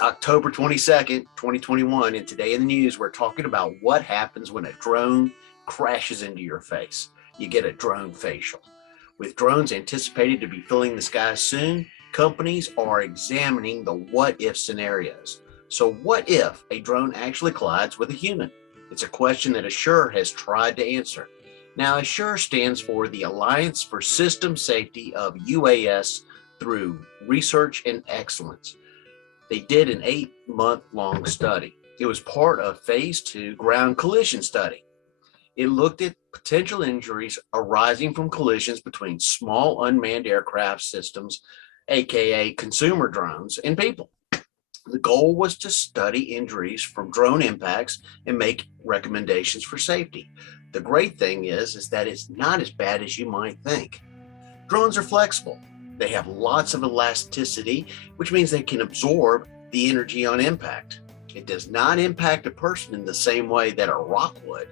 October 22nd, 2021, and today in the news, we're talking about what happens when a drone crashes into your face. You get a drone facial. With drones anticipated to be filling the skies soon, companies are examining the what-if scenarios. So what if a drone actually collides with a human? It's a question that Assure has tried to answer. Now, Assure stands for the Alliance for System Safety of UAS through Research and Excellence. They did an 8-month-long study. It was part of phase 2 ground collision study. It looked at potential injuries arising from collisions between small unmanned aircraft systems, aka consumer drones, and people. The goal was to study injuries from drone impacts and make recommendations for safety. The great thing is that it's not as bad as you might think. Drones are flexible. They have lots of elasticity, which means they can absorb the energy on impact. It does not impact a person in the same way that a rock would.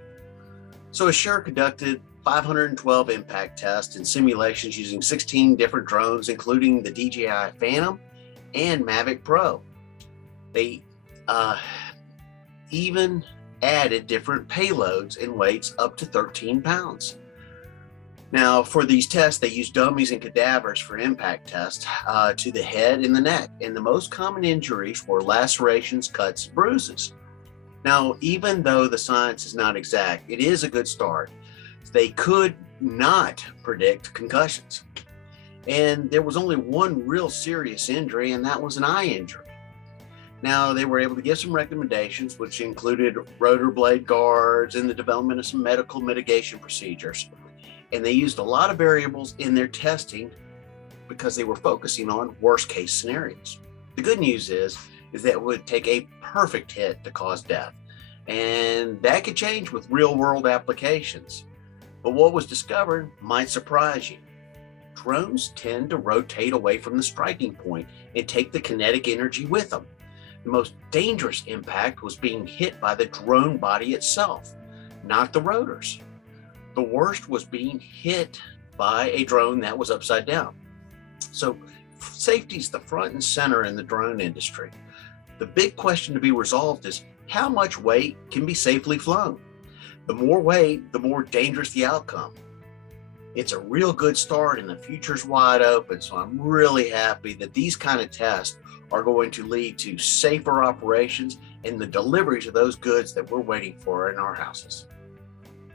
So Assure conducted 512 impact tests and simulations using 16 different drones, including the DJI Phantom and Mavic Pro. They even added different payloads and weights up to 13 pounds. Now, for these tests, they used dummies and cadavers for impact tests to the head and the neck. And the most common injuries were lacerations, cuts, bruises. Now, even though the science is not exact, it is a good start. They could not predict concussions. And there was only one real serious injury, and that was an eye injury. Now, they were able to give some recommendations, which included rotor blade guards and the development of some medical mitigation procedures. And they used a lot of variables in their testing because they were focusing on worst case scenarios. The good news is that it would take a perfect hit to cause death. And that could change with real world applications. But what was discovered might surprise you. Drones tend to rotate away from the striking point and take the kinetic energy with them. The most dangerous impact was being hit by the drone body itself, not the rotors. The worst was being hit by a drone that was upside down. So safety is the front and center in the drone industry. The big question to be resolved is how much weight can be safely flown? The more weight, the more dangerous the outcome. It's a real good start and the future's wide open. So I'm really happy that these kind of tests are going to lead to safer operations and the deliveries of those goods that we're waiting for in our houses.